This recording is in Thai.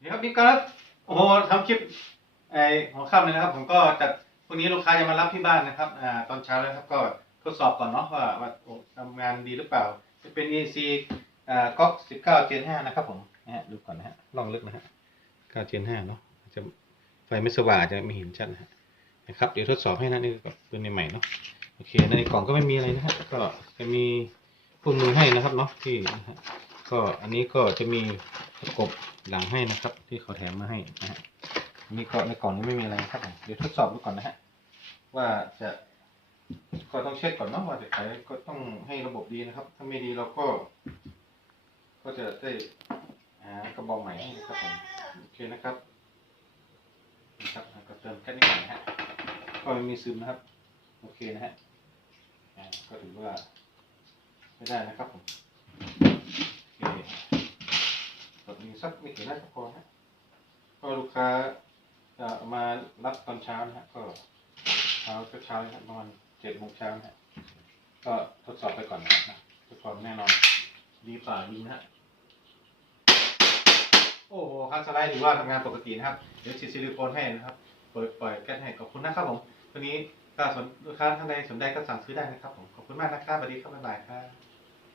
นี่ครับนี่ก็โอ้โหทำคลิปไอหัวค่ำเลยนะครับ ผมก็จัดพรุ่งนี้ลูกค้าจะมารับที่บ้านนะครับอ่าตอนเช้าแล้วครับก็ทดสอบก่อนเนาะว่าว่าโอ้ทำงานดีหรือเปล่า จะเป็น EC อ่าก๊อก19 Gen 5นห้านะครับผมนะฮะดูก่อนนะฮะลองลึกนะฮะ9 Gen 5เนห้าะอาจจะไฟไม่สว่างอาจจะไม่เห็นชัดนะฮะนะครับเดี๋ยวทดสอบให้นะนี่กับปืนใหม่เนาะโอเคในกล่องก็ไม่มีอะไรนะฮะก็จะมีคู่มือให้นะครับเนาะที่นะฮะก็อันนี้ก็จะมี ประกบหลังให้นะครับ ที่เขาแถมมาให้นะฮะอันนี่ก็ในกล่องนี้ไม่มีอะไรครับผมเดี๋ยวทดสอบดูก่อนนะฮะว่าจะก็ต้องเช็คก่อนเนาะว่าจะขายก็ต้องให้ระบบดีนะครับ ถ้าไม่ดีเราก็ ก็จะได้หากระบอกใหม่ให้นะครับผมโอเคนะครับนะครับก็เติมแค่นี้ก่อนนะฮะก็ไม่มีซึมนะครับ โอเคนะฮะก็ถือว่าไม่ได้นะครับผมโอเคกดมี สักไม่กี่นาทีก็พอนะก็ลูกค้าจะมารับตอนเช้านะฮะก็เช้าก็เช้านะครับประมาณเจ็ดโมงเช้านะฮะก็ทดสอบไปก่อนนะครับทดสอบแน่นอน ดีฝ่าดีนะฮะโอ้โหครับสไลด์ถือว่าทำงานปกตินะครับเดี๋ยวฉีดซิลิโคนให้นะครับเปิดปล่อยแก๊สให้ขอบคุณนะครับผมวันนี้ถ้าสนลูกค้าท่านใดสนใจก็สั่งซื้อได้นะครับผมขอบคุณมากนะครับสวัสดีครับบ๊ายบายครับ